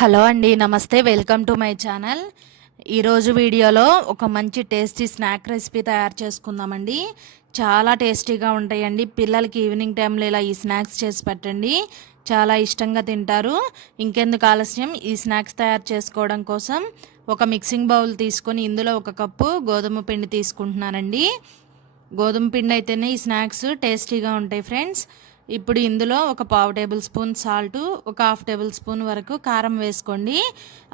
Hello అండి, నమస్తే. Welcome to my channel. ఈరోజు వీడియోలో ఒక మంచి టేస్టీ స్నాక్ రెసిపీ తయారు చేసుకుందామండి. చాలా టేస్టీగా ఉంటాయండి. పిల్లలకి ఈవినింగ్ టైంలో ఇలా ఈ స్నాక్స్ చేసి పెట్టండి, చాలా ఇష్టంగా తింటారు. ఇంకెందుకు ఆలస్యం, ఈ స్నాక్స్ తయారు చేసుకోవడం కోసం ఒక మిక్సింగ్ బౌల్ తీసుకొని ఇందులో 1 కప్పు గోధుమ పిండి తీసుకుంటున్నానండి. గోధుమ పిండి అయితేనే ఈ స్నాక్స్ టేస్టీగా ఉంటాయి ఫ్రెండ్స్. ఇప్పుడు ఇందులో ఒక పావు టేబుల్ స్పూన్ సాల్ట్, ఒక హాఫ్ టేబుల్ స్పూన్ వరకు కారం వేసుకోండి.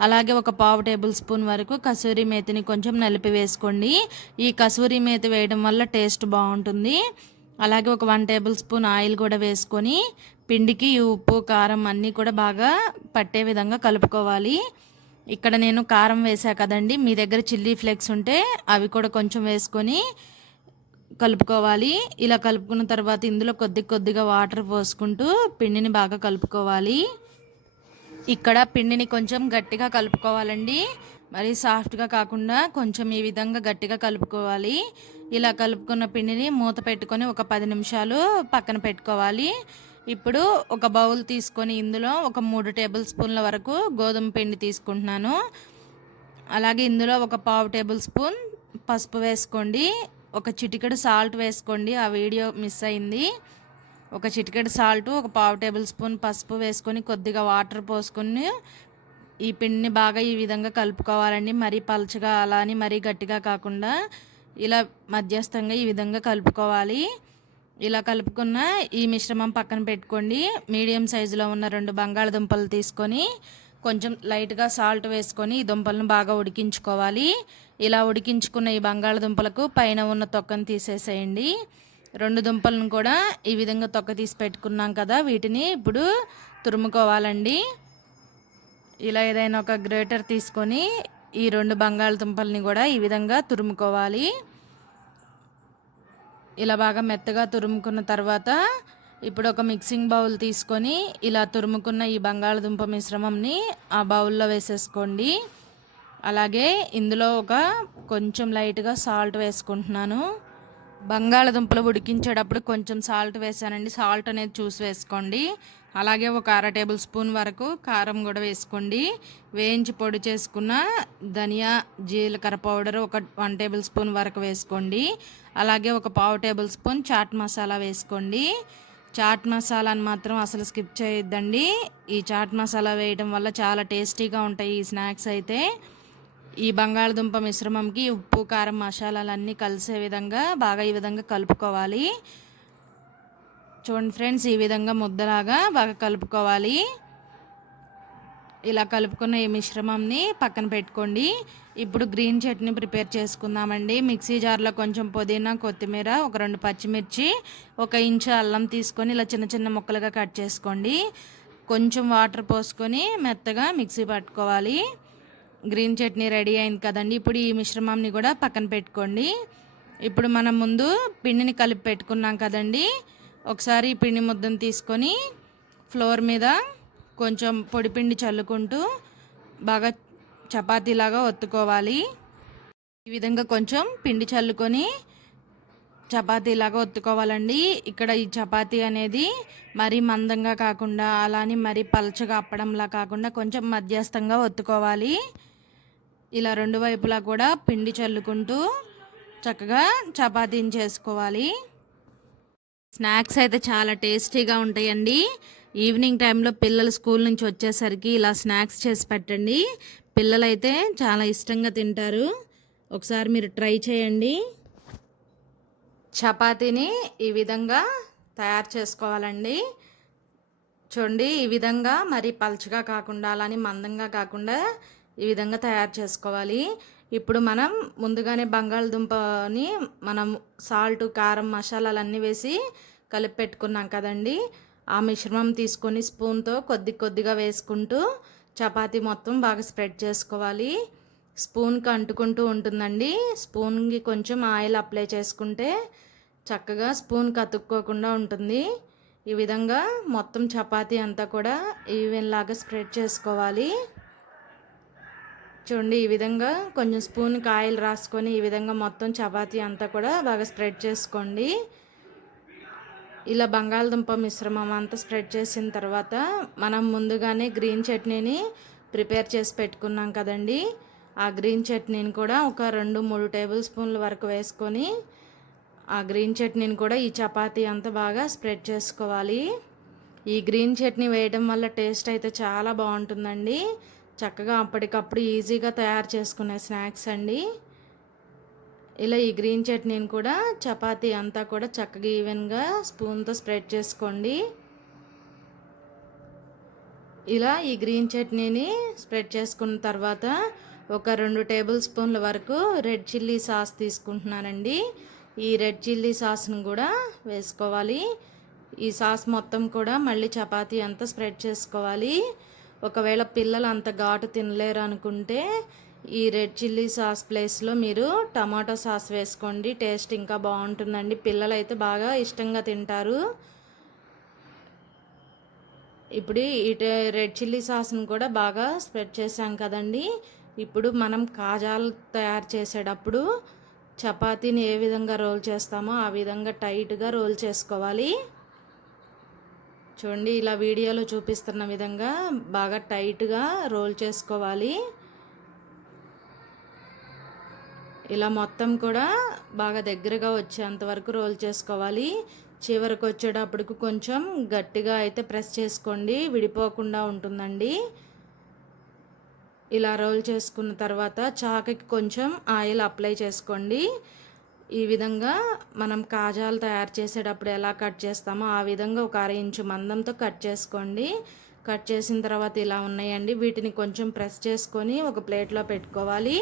అలాగే ఒక పావు టేబుల్ స్పూన్ వరకు కసూరి మేతిని కొంచెం నలిపి వేసుకోండి. ఈ కసూరి మేతి వేయడం వల్ల టేస్ట్ బాగుంటుంది. అలాగే ఒక 1 టేబుల్ స్పూన్ ఆయిల్ కూడా వేసుకొని పిండికి ఉప్పు కారం అన్నీ కూడా బాగా పట్టే విధంగా కలుపుకోవాలి. ఇక్కడ నేను కారం వేసా కదండి, మీ దగ్గర చిల్లీ ఫ్లేక్స్ ఉంటే అవి కూడా కొంచెం వేసుకొని కలుపుకోవాలి. ఇలా కలుపుకున్న తర్వాత ఇందులో కొద్దిగా వాటర్ పోసుకుంటూ పిండిని బాగా కలుపుకోవాలి. ఇక్కడ పిండిని కొంచెం గట్టిగా కలుపుకోవాలండి, మరి సాఫ్ట్గా కాకుండా కొంచెం ఈ విధంగా గట్టిగా కలుపుకోవాలి. ఇలా కలుపుకున్న పిండిని మూత పెట్టుకొని ఒక 10 నిమిషాలు పక్కన పెట్టుకోవాలి. ఇప్పుడు ఒక బౌల్ తీసుకొని ఇందులో ఒక 3 టేబుల్ స్పూన్ల వరకు గోధుమ పిండి తీసుకుంటున్నాను. అలాగే ఇందులో ఒక పావు టేబుల్ స్పూన్ పసుపు వేసుకోండి. ఒక చిటికెడు సాల్ట్ వేసుకోండి, ఆ వీడియో మిస్ అయింది. ఒక చిటికెడు సాల్ట్, ఒక పావు టేబుల్ స్పూన్ పసుపు వేసుకొని కొద్దిగా వాటర్ పోసుకొని ఈ పిండిని బాగా ఈ విధంగా కలుపుకోవాలండి. మరీ పలచగా అలా అని మరీ గట్టిగా కాకుండా ఇలా మధ్యస్థంగా ఈ విధంగా కలుపుకోవాలి. ఇలా కలుపుకున్న ఈ మిశ్రమం పక్కన పెట్టుకోండి. మీడియం సైజులో ఉన్న 2 బంగాళదుంపలు తీసుకొని కొంచెం లైట్గా సాల్ట్ వేసుకొని ఈ దుంపలను బాగా ఉడికించుకోవాలి. ఇలా ఉడికించుకున్న ఈ బంగాళదుంపలకు పైన ఉన్న తొక్కను తీసేసేయండి. 2 దుంపలను కూడా ఈ విధంగా తొక్క తీసి పెట్టుకున్నాం కదా, వీటిని ఇప్పుడు తురుముకోవాలండి. ఇలా ఏదైనా ఒక గ్రేటర్ తీసుకొని ఈ 2 బంగాళదుంపల్ని కూడా ఈ విధంగా తురుముకోవాలి. ఇలా బాగా మెత్తగా తురుముకున్న తర్వాత ఇప్పుడు ఒక మిక్సింగ్ బౌల్ తీసుకొని ఇలా తురుముకున్న ఈ బంగాళదుంప మిశ్రమంని ఆ బౌల్లో వేసేసుకోండి. అలాగే ఇందులో కొంచెం లైట్గా సాల్ట్ వేసుకుంటున్నాను. బంగాళదుంపలు ఉడికించేటప్పుడు కొంచెం సాల్ట్ వేసానండి, సాల్ట్ అనేది చూసి వేసుకోండి. అలాగే ఒక 1/2 టేబుల్ స్పూన్ వరకు కారం కూడా వేసుకోండి. వేయించి పొడి చేసుకున్న ధనియా జీలకర్ర పౌడర్ ఒక 1 టేబుల్ స్పూన్ వరకు వేసుకోండి. అలాగే ఒక పావు టేబుల్ స్పూన్ చాట్ మసాలా వేసుకోండి. చాట్ మసాలాని మాత్రం అసలు స్కిప్ చేయొద్దండి. ఈ చాట్ మసాలా వేయడం వల్ల చాలా టేస్టీగా ఉంటాయి ఈ స్నాక్స్ అయితే. ఈ బంగాళదుంప మిశ్రమంకి ఉప్పు కారం మసాలాలన్నీ కలిసే విధంగా బాగా ఈ విధంగా కలుపుకోవాలి. చూడండి ఫ్రెండ్స్, ఈ విధంగా ముద్దలాగా బాగా కలుపుకోవాలి. ఇలా కలుపుకున్న ఈ మిశ్రమంని పక్కన పెట్టుకోండి. ఇప్పుడు గ్రీన్ చట్నీ ప్రిపేర్ చేసుకుందామండి. మిక్సీ జార్లో కొంచెం పుదీనా, కొత్తిమీర, ఒక 2 పచ్చిమిర్చి, 1 ఇంచు అల్లం తీసుకొని ఇలా చిన్న చిన్న ముక్కలుగా కట్ చేసుకోండి. కొంచెం వాటర్ పోసుకొని మెత్తగా మిక్సీ పట్టుకోవాలి. గ్రీన్ చట్నీ రెడీ అయింది కదండి. ఇప్పుడు ఈ మిశ్రమాన్ని కూడా పక్కన పెట్టుకోండి. ఇప్పుడు మనం ముందు పిండిని కలిపి పెట్టుకున్నాం కదండి, ఒకసారి ఈ పిండి ముద్దను తీసుకొని ఫ్లోర్ మీద కొంచెం పొడిపిండి చల్లుకుంటూ బాగా చపాతీలాగా ఒత్తుకోవాలి. ఈ విధంగా కొంచెం పిండి చల్లుకొని చపాతీలాగా ఒత్తుకోవాలండి. ఇక్కడ ఈ చపాతీ అనేది మరీ మందంగా కాకుండా అలానే మరీ పలచగా అప్పడంలా కాకుండా కొంచెం మధ్యస్థంగా ఒత్తుకోవాలి. ఇలా 2 వైపులా కూడా పిండి చల్లుకుంటూ చక్కగా చపాతీని చేసుకోవాలి. స్నాక్స్ అయితే చాలా టేస్టీగా ఉంటాయండి. ఈవినింగ్ టైంలో పిల్లలు స్కూల్ నుంచి వచ్చేసరికి ఇలా స్నాక్స్ చేసి పెట్టండి, పిల్లలైతే చాలా ఇష్టంగా తింటారు. ఒకసారి మీరు ట్రై చేయండి. చపాతీని ఈ విధంగా తయారు చేసుకోవాలండి. చూడండి, ఈ విధంగా మరి పల్చగా కాకుండా అలానే మందంగా కాకుండా ఈ విధంగా తయారు చేసుకోవాలి. ఇప్పుడు మనం ముందుగానే బంగాళదుంపని మనం సాల్ట్ కారం మసాలాలన్నీ వేసి కలిపి పెట్టుకున్నాం కదండి, ఆ మిశ్రమం తీసుకొని స్పూన్తో కొద్దిగా వేసుకుంటూ చపాతీ మొత్తం బాగా స్ప్రెడ్ చేసుకోవాలి. స్పూన్కి అంటుకుంటూ ఉంటుందండి. స్పూన్కి కొంచెం ఆయిల్ అప్లై చేసుకుంటే చక్కగా స్పూన్కి అతుక్కోకుండా ఉంటుంది. ఈ విధంగా మొత్తం చపాతీ అంతా కూడా ఈవెన్ లాగా స్ప్రెడ్ చేసుకోవాలి. చూడండి, ఈ విధంగా కొంచెం స్పూన్కి ఆయిల్ రాసుకొని ఈ విధంగా మొత్తం చపాతీ అంతా కూడా బాగా స్ప్రెడ్ చేసుకోండి. ఇలా బంగాళదుంప మిశ్రమం అంతా స్ప్రెడ్ చేసిన తర్వాత మనం ముందుగానే గ్రీన్ చట్నీని ప్రిపేర్ చేసి పెట్టుకున్నాం కదండి, ఆ గ్రీన్ చట్నీని కూడా ఒక 2-3 టేబుల్ స్పూన్ల వరకు వేసుకొని ఆ గ్రీన్ చట్నీని కూడా ఈ చపాతీ అంతా బాగా స్ప్రెడ్ చేసుకోవాలి. ఈ గ్రీన్ చట్నీ వేయడం వల్ల టేస్ట్ అయితే చాలా బాగుంటుందండి. చక్కగా అప్పటికప్పుడు ఈజీగా తయారు చేసుకునే స్నాక్స్ అండి. ఇలా ఈ గ్రీన్ చట్నీని కూడా చపాతీ అంతా కూడా చక్కగా ఈవెన్గా స్పూన్తో స్ప్రెడ్ చేసుకోండి. ఇలా ఈ గ్రీన్ చట్నీని స్ప్రెడ్ చేసుకున్న తర్వాత ఒక 2 టేబుల్ స్పూన్ల వరకు రెడ్ చిల్లీ సాస్ తీసుకుంటున్నానండి. ఈ రెడ్ చిల్లీ సాస్ను కూడా వేసుకోవాలి. ఈ సాస్ మొత్తం కూడా మళ్ళీ చపాతీ అంతా స్ప్రెడ్ చేసుకోవాలి. ఒకవేళ పిల్లలు అంత ఘాటు తినలేరు అనుకుంటే ఈ రెడ్ చిల్లీ సాస్ ప్లేస్లో మీరు టమాటో సాస్ వేసుకోండి. టేస్ట్ ఇంకా బాగుంటుందండి. పిల్లలు అయితే బాగా ఇష్టంగా తింటారు. ఇప్పుడు ఈ రెడ్ చిల్లీ సాస్ను కూడా బాగా స్ప్రెడ్ చేసాం కదండి. ఇప్పుడు మనం కాజాలు తయారు చేసేటప్పుడు చపాతీని ఏ విధంగా రోల్ చేస్తామో ఆ విధంగా టైట్గా రోల్ చేసుకోవాలి. చూడండి, ఇలా వీడియోలో చూపిస్తున్న విధంగా బాగా టైట్గా రోల్ చేసుకోవాలి. ఇలా మొత్తం కూడా బాగా దగ్గరగా వచ్చేంత వరకు రోల్ చేసుకోవాలి. చివరికి వచ్చేటప్పటికి కొంచెం గట్టిగా అయితే ప్రెస్ చేసుకోండి, విడిపోకుండా ఉంటుందండి. ఇలా రోల్ చేసుకున్న తర్వాత చాకుకి కొంచెం ఆయిల్ అప్లై చేసుకోండి. ఈ విధంగా మనం కాజాలు తయారు చేసేటప్పుడు ఎలా కట్ చేస్తామో ఆ విధంగా ఒక 1/2 ఇంచు మందంతో కట్ చేసుకోండి. కట్ చేసిన తర్వాత ఇలా ఉన్నాయండి. వీటిని కొంచెం ప్రెస్ చేసుకొని ఒక ప్లేట్లో పెట్టుకోవాలి.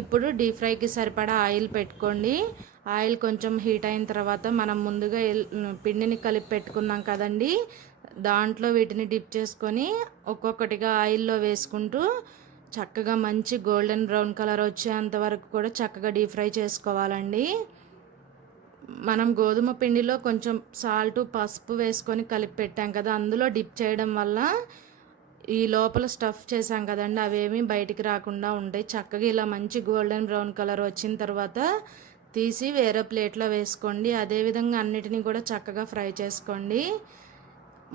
ఇప్పుడు డీప్ ఫ్రైకి సరిపడా ఆయిల్ పెట్టుకోండి. ఆయిల్ కొంచెం హీట్ అయిన తర్వాత మనం ముందుగా పిండిని కలిపి పెట్టుకున్నాం కదండి, దాంట్లో వీటిని డిప్ చేసుకొని ఒక్కొక్కటిగా ఆయిల్లో వేసుకుంటూ చక్కగా మంచి గోల్డెన్ బ్రౌన్ కలర్ వచ్చేంత వరకు కూడా చక్కగా డీప్ ఫ్రై చేసుకోవాలండి. మనం గోధుమ పిండిలో కొంచెం సాల్ట్, పసుపు వేసుకొని కలిపి పెట్టాం కదా, అందులో డిప్ చేయడం వల్ల ఈ లోపల స్టఫ్ చేసాం కదండి, అవేమీ బయటికి రాకుండా ఉంటాయి. చక్కగా ఇలా మంచి గోల్డెన్ బ్రౌన్ కలర్ వచ్చిన తర్వాత తీసి వేరే ప్లేట్లో వేసుకోండి. అదేవిధంగా అన్నిటినీ కూడా చక్కగా ఫ్రై చేసుకోండి.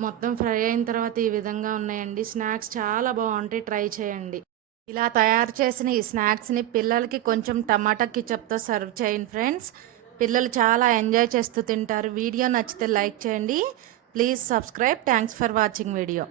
మొత్తం ఫ్రై అయిన తర్వాత ఈ విధంగా ఉన్నాయండి. స్నాక్స్ చాలా బాగుంటాయి, ట్రై చేయండి. ఇలా తయారు చేసిన ఈ స్నాక్స్ని పిల్లలకి కొంచెం టమాటా కెచప్తో సర్వ్ చేయండి ఫ్రెండ్స్. పిల్లలు చాలా ఎంజాయ్ చేస్తూ తింటారు. వీడియో నచ్చితే లైక్ చేయండి. Please subscribe. Thanks for watching video.